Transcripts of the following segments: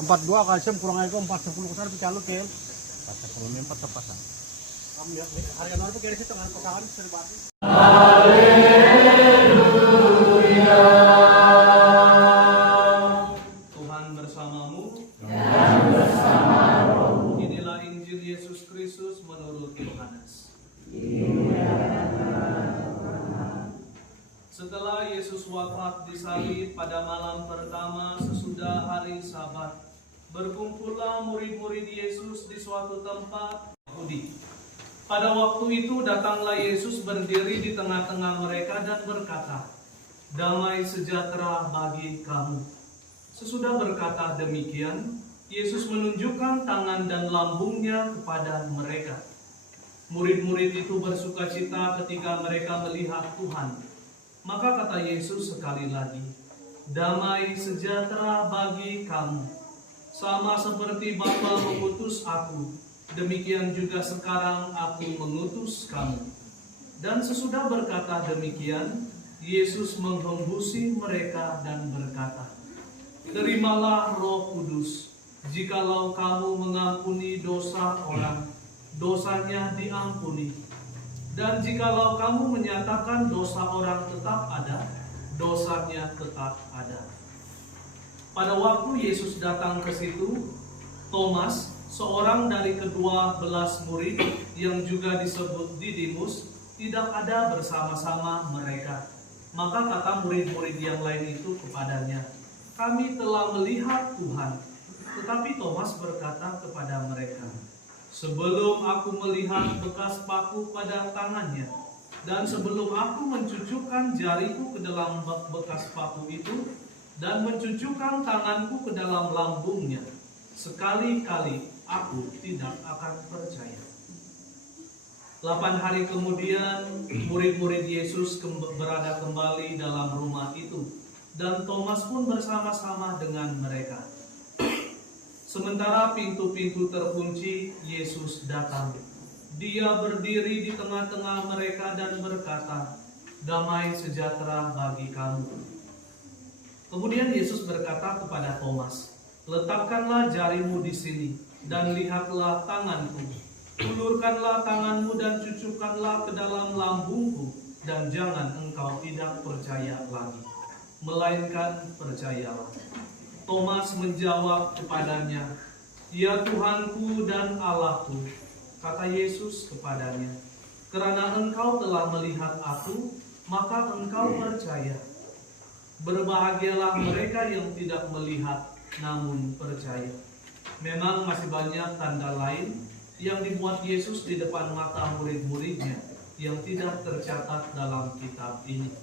42 kalsium kurang aja 410 besar picalo kel. 410 4 tepasan. Kami harga normal kira situ kan potongan serbati. Haleluya. Tuhan bersamamu. Dan bersama rohmu. Inilah Injil Yesus Kristus menurut Yohanes. Setelah Yesus wafat di salib pada malam pertama sesudah hari Sabat, berkumpullah murid-murid Yesus di suatu tempat Yahudi. Pada waktu itu datanglah Yesus berdiri di tengah-tengah mereka dan berkata, "Damai sejahtera bagi kamu." Sesudah berkata demikian, Yesus menunjukkan tangan dan lambungnya kepada mereka. Murid-murid itu bersukacita ketika mereka melihat Tuhan. Maka kata Yesus sekali lagi, "Damai sejahtera bagi kamu. Sama seperti Bapa mengutus aku, demikian juga sekarang aku mengutus kamu." Dan sesudah berkata demikian, Yesus menghembusi mereka dan berkata, "Terimalah Roh Kudus. Jikalau kamu mengampuni dosa orang, dosanya diampuni. Dan jikalau kamu menyatakan dosa orang tetap ada, dosanya tetap ada." Pada waktu Yesus datang ke situ, Thomas, seorang dari ke-12 murid yang juga disebut Didimus, tidak ada bersama-sama mereka. Maka kata murid-murid yang lain itu kepadanya, "Kami telah melihat Tuhan." Tetapi Thomas berkata kepada mereka, "Sebelum aku melihat bekas paku pada tangannya, dan sebelum aku mencucukkan jariku ke dalam bekas paku itu, dan mencucukkan tanganku ke dalam lambungnya, sekali-kali aku tidak akan percaya." 8 hari kemudian, murid-murid Yesus berada kembali dalam rumah itu, dan Thomas pun bersama-sama dengan mereka. Sementara pintu-pintu terkunci, Yesus datang. Dia berdiri di tengah-tengah mereka dan berkata, "Damai sejahtera bagi kamu." Kemudian Yesus berkata kepada Thomas, "Letakkanlah jarimu di sini, dan lihatlah tanganku. Ulurkanlah tanganmu dan cucukkanlah ke dalam lambungku, dan jangan engkau tidak percaya lagi, melainkan percayalah." Thomas menjawab kepadanya, "Ya Tuhanku dan Allahku." Kata Yesus kepadanya, "Karena engkau telah melihat aku, maka engkau percaya. Berbahagialah mereka yang tidak melihat namun percaya." Memang masih banyak tanda lain yang dibuat Yesus di depan mata murid-muridnya yang tidak tercatat dalam kitab ini.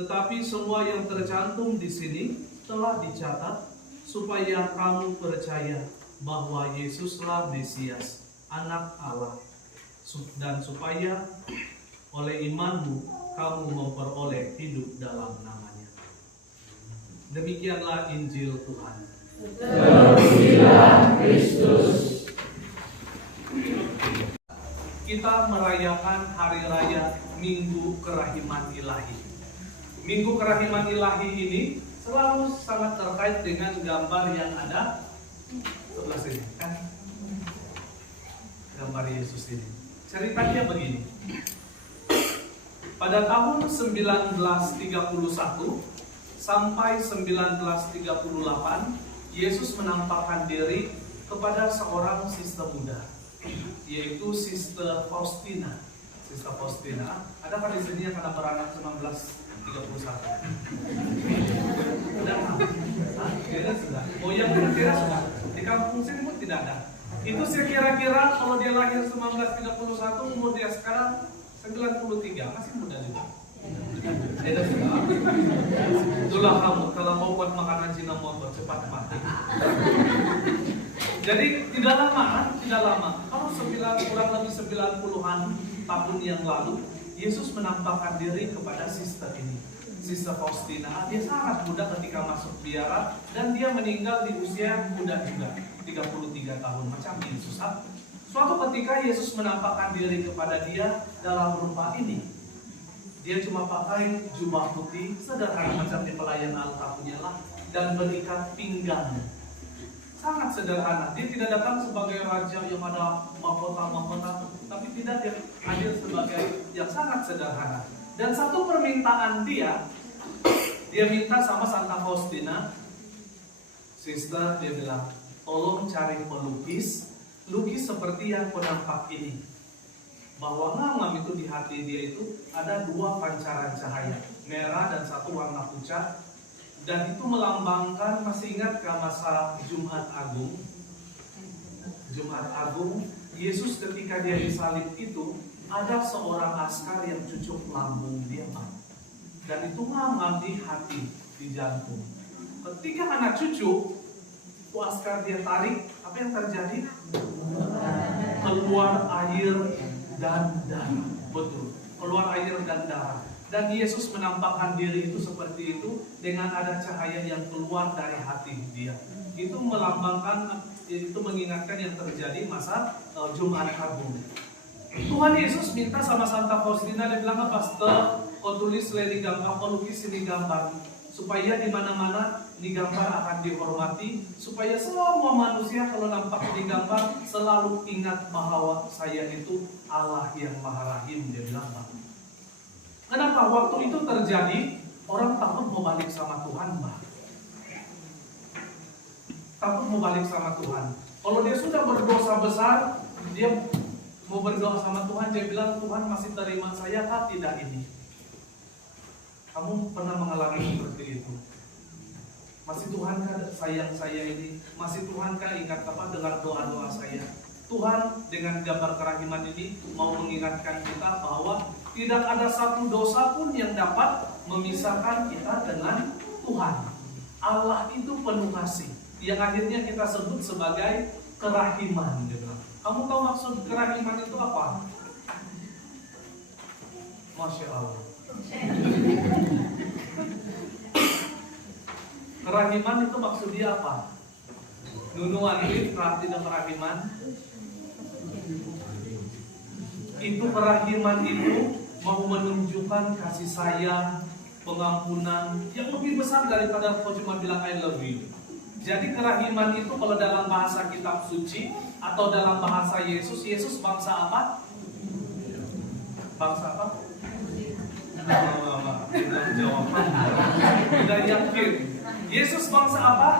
Tetapi semua yang tercantum di sini telah dicatat supaya kamu percaya bahwa Yesuslah Mesias, Anak Allah, dan supaya oleh imanmu kamu memperoleh hidup dalam namanya. Demikianlah Injil Tuhan. Terpujilah Kristus. Kita merayakan hari raya Minggu Kerahiman Ilahi. Minggu Kerahiman Ilahi ini selalu sangat terkait dengan gambar yang ada sebelah sini, kan? Gambar Yesus ini. Ceritanya begini. Pada tahun 1931 sampai 1938, Yesus menampakkan diri kepada seorang sister muda, yaitu Sister Faustina. Sister Faustina, ada kan di sini yang karena beranak 1931? Ada? Kira sudah. Oh yang kira sudah. Di kampung sini pun tidak ada. Itu saya kira-kira kalau dia lahir 1931, umur dia sekarang 93, masih muda juga. Tidak sudah. Itulah kamu kalau mau buat makanan Cina motor cepat mati. Jadi tidak lama. Kalau kurang lebih 90-an tahun yang lalu, Yesus menampakkan diri kepada sister ini, Sister Faustina. Dia sangat muda ketika masuk biara, dan dia meninggal di usia muda juga, 33 tahun, macam Yesus. Suatu ketika Yesus menampakkan diri kepada dia dalam rupa ini. Dia cuma pakai jubah putih sederhana macam di pelayan altar punya lah, dan berikat pinggang. Sangat sangat sederhana. Dia tidak datang sebagai raja yang ada mahkota, tapi tidak, dia hadir sebagai yang sangat sederhana. Dan satu permintaan dia minta sama Santa Faustina, sister, dia bilang, tolong cari pelukis, lukis seperti yang kau nampak ini. Bahwa ngam itu di hati dia itu ada 2 pancaran cahaya, merah dan satu warna pucat. Dan itu melambangkan, masih ingat ke masa Jumat Agung? Jumat Agung, Yesus ketika dia disalib itu, ada seorang askar yang cucuk lambung dia, Pak. Dan itu ngam di hati, di jantung. Ketika anak cucu, itu askar dia tarik, apa yang terjadi? Keluar air dan darah. Betul, keluar air dan darah. Dan Yesus menampakkan diri itu seperti itu dengan ada cahaya yang keluar dari hati dia. Itu melambangkan, itu mengingatkan yang terjadi masa Jumat Agung. Tuhan Yesus minta sama Santa Faustina, dia bilang apa? Kau tulis ini gambar, kau lukis ini gambar, supaya di mana-mana ini gambar akan dihormati, supaya semua manusia kalau nampak di gambar selalu ingat bahwa saya itu Allah yang Maha Rahim, dia bilang, Pak. Kenapa waktu itu terjadi? Orang takut mau balik sama Tuhan, Mbak. Takut mau balik sama Tuhan. Kalau dia sudah berdosa besar, dia mau berdoa sama Tuhan, dia bilang, Tuhan masih terima saya kah tidak ini? Kamu pernah mengalami seperti itu? Masih Tuhankah sayang saya ini? Masih Tuhankah ingat apa dengar doa-doa saya? Tuhan dengan gambar kerahiman ini mau mengingatkan kita bahwa tidak ada satu dosa pun yang dapat memisahkan kita dengan Tuhan. Allah itu penuh kasih, yang akhirnya kita sebut sebagai kerahiman. Kamu tahu maksud kerahiman itu apa? Masya Allah. Kerahiman itu maksudnya apa? Nunuan itu tidak kerahiman. Itu kerahiman itu mau menunjukkan kasih sayang, pengampunan yang lebih besar daripada kau cuma bilang I love you. Jadi kerahiman itu kalau dalam bahasa kitab suci atau dalam bahasa Yesus, Yesus bangsa apa? Bangsa apa? Tidak jawab. Tidak yakin. Yesus bangsa apa?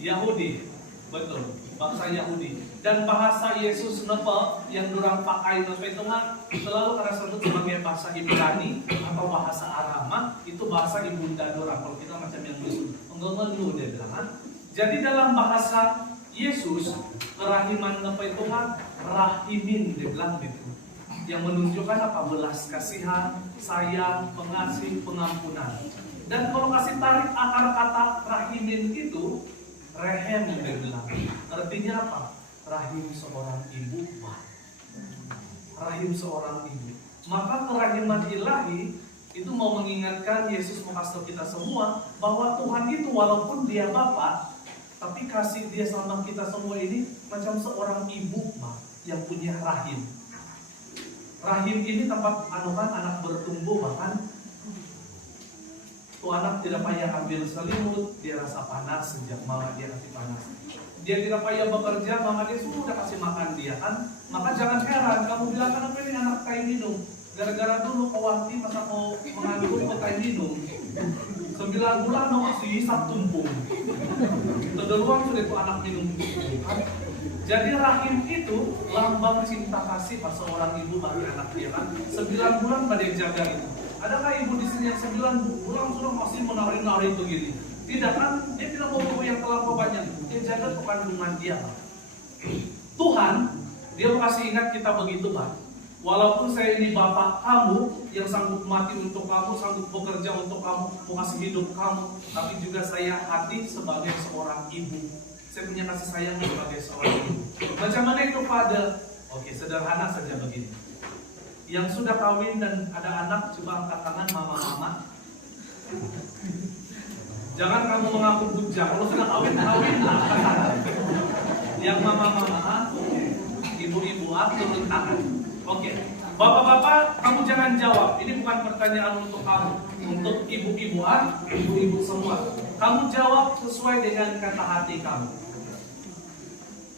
Yahudi. Betul, bangsa Yahudi. Dan bahasa Yesus nepe yang dorang pakai nepe itu kan selalu karena sebut sebagai bahasa Ibrani atau bahasa Arama, itu bahasa ibunda dorang. Kalau kita macam yang musuh, enggak dia bilang. Jadi dalam bahasa Yesus, kerahiman nepe itu kan rahimin dia bilang gitu. Yang menunjukkan apa? Belas kasihan, sayang, pengasih, pengampunan. Dan kalau kasih tarik akar kata rahimin itu, rehem dia bilang. Artinya apa? Rahim seorang ibu, rahim seorang ibu. Maka kerahiman ilahi itu mau mengingatkan, Yesus mau kasih kita semua bahwa Tuhan itu walaupun dia Bapa, tapi kasih dia sama kita semua ini macam seorang ibu yang punya rahim. Rahim ini tempat anak bertumbuh, bahkan tuh anak tidak payah ambil selimut, dia rasa panas sejak mama dia kasih panas. Dia tidak payah bekerja, mama dia sudah kasih makan dia kan. Maka jangan heran kamu bilang, kenapa ini anak kain minum? Gara-gara dulu kawati masa kau mengandung ke kain minum 9 bulan mau masih hisap tumpung. Terdeluang sudah itu anak minum kan? Jadi rahim itu lambang cinta kasih pas seorang ibu bagi anak dia kan. 9 bulan pada jaga itu. Adakah ibu di sini yang 9 bulan sudah masih menari-nari begini? Tidak kan? Dia tidak mau yang terlalu banyak. Dia jaga kandungan dia, Pak. Tuhan, dia kasih ingat kita begitu, Pak. Walaupun saya ini bapak kamu yang sanggup mati untuk kamu, sanggup bekerja untuk kamu, mau kasih hidup kamu, tapi juga saya hati sebagai seorang ibu. Saya punya kasih sayang sebagai seorang ibu. Macam mana itu, Father? Oke, sederhana saja begini. Yang sudah kawin dan ada anak, coba angkat tangan mama-mama. Jangan kamu mengaku bujang. Kalau sudah kawin lah. Yang mama-mama, ibu-ibu, turun tangan. Oke, bapak-bapak, kamu jangan jawab. Ini bukan pertanyaan untuk kamu, untuk ibu-ibu semua. Kamu jawab sesuai dengan kata hati kamu.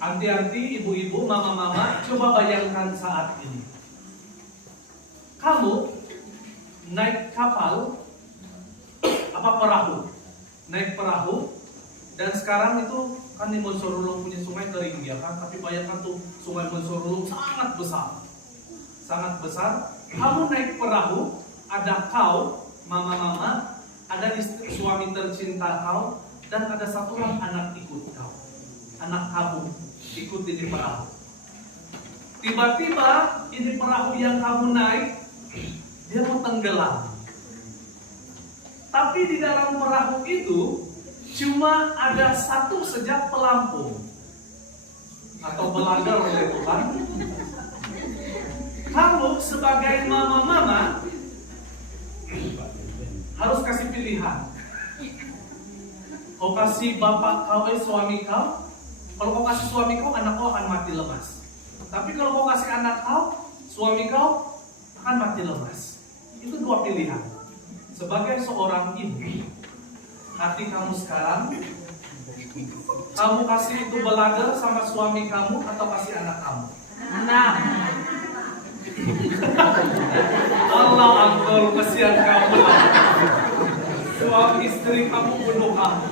Anti-anti, ibu-ibu, mama-mama, coba bayangkan saat ini. Kamu naik kapal, perahu. Naik perahu, dan sekarang itu kan di Monsorulung punya sungai kering ya kan, tapi bayangkan tuh sungai Monsorulung sangat besar. Sangat besar. Kamu naik perahu, ada kau, mama-mama, ada suami tercinta kau, dan ada satu orang anak ikut kau. Anak kamu ikut di perahu. Tiba-tiba ini perahu yang kamu naik, dia mau tenggelam. Tapi di dalam perahu itu cuma ada satu saja pelampung atau belagar oleh Tuhan. Kamu sebagai mama-mama harus kasih pilihan. Kau kasih bapak kau, suami kau. Kalau kau kasih suami kau, anak kau akan mati lemas. Tapi kalau kau kasih anak kau, suami kau akan mati lemas. Itu dua pilihan. Sebagai seorang ibu, hati kamu sekarang, kamu kasih itu belaga sama suami kamu atau kasih anak kamu? Anak. Allah Akbar, kasihan kamu. Suami istri kamu bunuh kamu.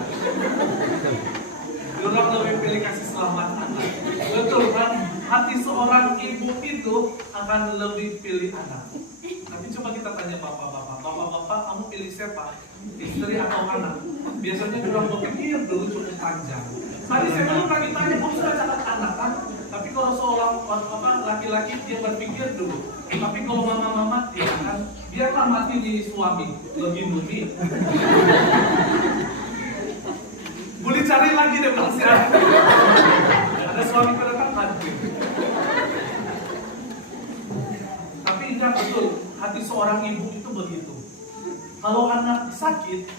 Orang lebih pilih kasih selamat anak. Betul kan? Hati seorang ibu itu akan lebih pilih anak. Tapi coba kita tanya bapak-bapak. Bapak-bapak, kamu pilih siapa? Istri atau anak? Biasanya orang berpikir dulu cukup panjang. Tadi saya belum lagi tanya, kamu sudah catat anak kan? Tapi kalau seorang laki-laki dia berpikir dulu. Tapi kalau mama-mama dia kan, biarlah mati di suami, lebih murni. Boleh cari lagi deh bang siapa? Ada suami kedekat hati. Tapi ingat betul, hati seorang ibu itu begitu. Kalau anak sakit,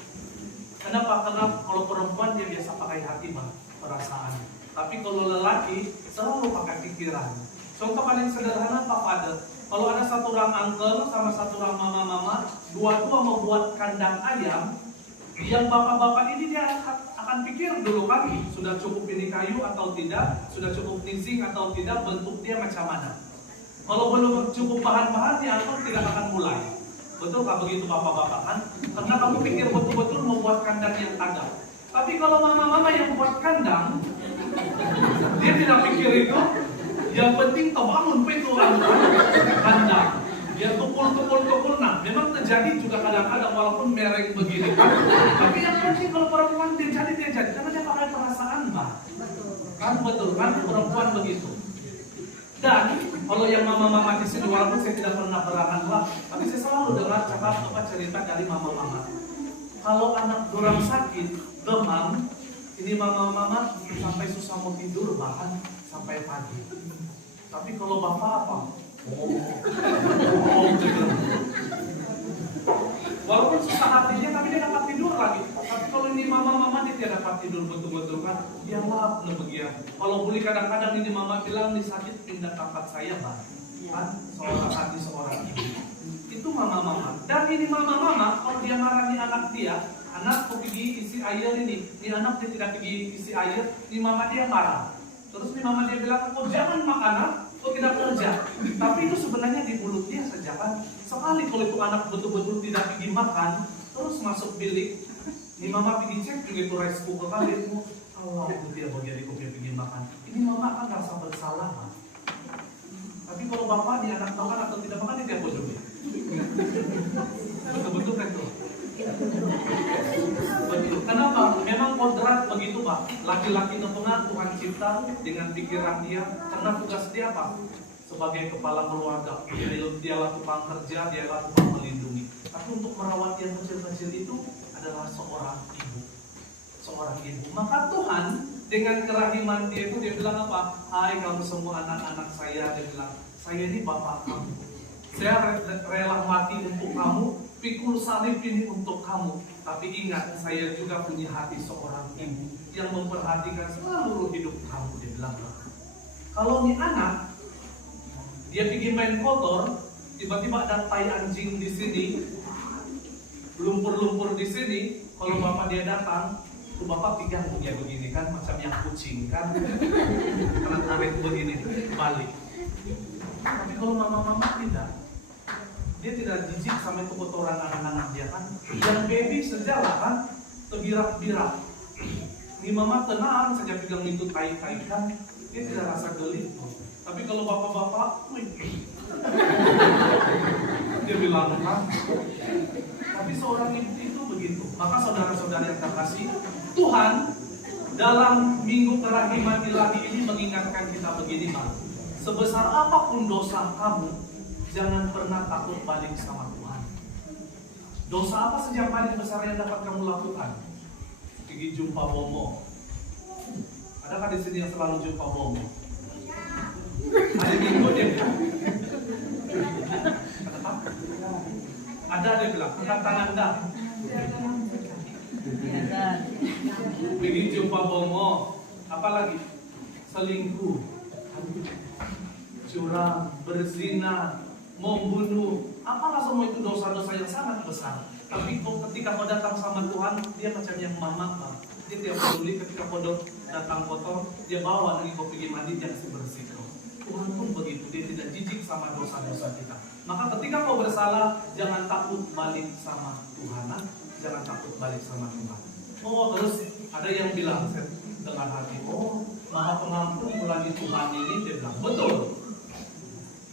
kenapa? Karena kalau perempuan dia biasa pakai hati bang, perasaan. Tapi kalau lelaki selalu pakai pikiran. Contoh paling sederhana Pak Father. Kalau ada satu orang uncle sama satu orang mama-mama, dua-dua mau buat kandang ayam, yang bapak-bapak ini dia akan pikir dulu kan, sudah cukup ini kayu atau tidak, sudah cukup zinc atau tidak, bentuk dia macam mana. Kalau belum cukup bahan-bahan, dia uncle tidak akan mulai. Betul nggak begitu bapak-bapak kan? Karena kamu pikir betul-betul mau buat kandang yang tagak. Tapi kalau mama-mama yang buat kandang, dia tidak pikir itu. Yang penting bangun pintu kandang. Dia tukul. Nah, memang terjadi juga kadang-kadang walaupun merek begini kan. Tapi yang penting kalau perempuan dia jadi. Karena dia pakai perasaan mbak. Kan betul kan perempuan begitu. Dan kalau yang mama-mama di sini, walaupun saya tidak pernah berangan lah, tapi saya selalu dengar cerita dari mama-mama. Kalau anak orang sakit, demam, ini mama-mama sampai susah mau tidur bahkan sampai pagi. Tapi kalau bapak apa? Walaupun susah hatinya, tapi dia dapat tidur lagi. Tapi kalau ini mama-mama dia tidak dapat tidur betul-betul kan? Dia lap begitu. Kalau boleh kadang-kadang ini mama bilang ini sakit pindah tempat saya bang. Kan seorang hati seorang ibu. Itu mama-mama. Dan ini mama-mama kalau dia marahi anak dia, anak kok pergi isi air ini anak dia tidak pergi isi air, ini mama dia marah. Terus ini mama dia bilang, oh jangan makanan, oh tidak kerja. Tapi itu sebenarnya di mulut dia saja kan. Sekali kalau itu anak betul-betul tidak pergi makan, terus masuk bilik, ini mama pergi cek juga itu rice cooker kan dia itu, Allah itu dia bagian di kopi pergi makan. Ini mama kan rasa bersalah kan. Tapi kalau bapak di anak makan atau tidak makan dia bodoh ya. Betul-betul kan tuh. Betul. Kenapa? Memang kodrat begitu Pak. Laki-laki ketengah Tuhan cipta dengan pikiran dia. Karena tugas dia apa? Sebagai kepala keluarga. Dialah tukang kerja, dialah tukang melindungi. Tapi untuk merawat yang kecil-kecil itu adalah seorang ibu. Seorang ibu. Maka Tuhan dengan kerahiman dia itu dia bilang apa? Hai kamu semua anak-anak saya, dia bilang, saya ini bapak kamu. Saya rela mati untuk kamu. Pikul salib ini untuk kamu. Tapi ingat, saya juga punya hati seorang ibu yang memperhatikan seluruh hidup kamu. Dia bilang, kalau nih anak dia pergi main kotor, tiba-tiba ada tai anjing di sini, lumpur-lumpur di sini, Kalau bapak dia datang, tuh bapak pegang punya begini kan, macam yang kucing kan, karena tarik begini, balik. Tapi kalau mama-mama tidak, dia tidak jijik sama itu kotoran anak-anak dia kan. Yang baby sejalan kan, terbirak-birak. Ini mama tenang saja pegang itu tai-tai kan, dia tidak rasa geli. Tapi kalau bapak-bapak, wih, dia bilang kan. Tapi seorang ibu itu begitu. Maka saudara-saudara yang terkasih, Tuhan dalam minggu kerahiman ilahi ini mengingatkan kita begini, Pak. Sebesar apapun dosa kamu, jangan pernah takut balik sama Tuhan. Dosa apa saja yang paling besar yang dapat kamu lakukan? Pergi jumpa Bomo. Adakah di sini yang selalu jumpa Bomo? Hari Minggu dia bilang. Ada dia bilang, angkat tangan dah. Pergi jumpa Bomo. Apalagi? Selingkuh, curang, berzina, membunuh. Apalah semua itu dosa-dosa yang sangat besar. Tapi ketika kau datang sama Tuhan, dia macam yang mama. Dia tidak peduli ketika kau datang kotor, dia bawa lagi kau pergi mandi, dia kasih bersih kau. Tuhan pun begitu, dia tidak jijik sama dosa-dosa kita. Maka ketika kau bersalah, jangan takut balik sama Tuhan. Jangan takut balik sama Tuhan. Oh, terus ada yang bilang dengan hati, oh, Maha Pengampun melalui Tuhan ini, dia bilang, betul.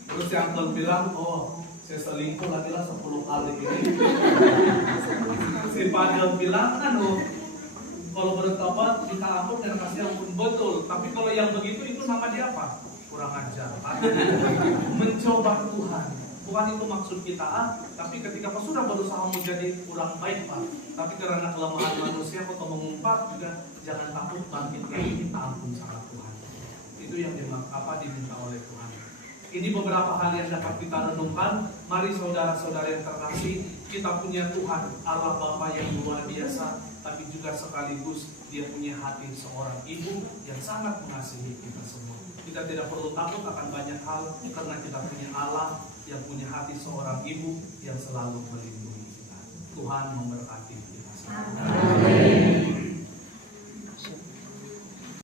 Terus yang bilang, oh, saya selingkuh lagi lah 10 kali ini. Si Padel bilang, kalau bertobat minta ampun dan kasih ampun, betul. Tapi kalau yang begitu itu nama dia apa? Kurang ajar. Mencoba Tuhan. Bukan itu maksud kita, tapi ketika kau sudah berusaha menjadi kurang baik, Pak. Tapi karena kelemahan manusia kau mengumpat juga, jangan takut bangkit lagi, minta ampun sama Tuhan. Itu yang diminta oleh Tuhan. Ini beberapa hal yang dapat kita renungkan. Mari saudara-saudara yang terkasih, kita punya Tuhan, Allah Bapa yang luar biasa, tapi juga sekaligus Dia punya hati seorang ibu yang sangat mengasihi kita semua. Kita tidak perlu takut akan banyak hal, karena kita punya Allah yang punya hati seorang ibu yang selalu melindungi kita. Tuhan memberkati kita semua.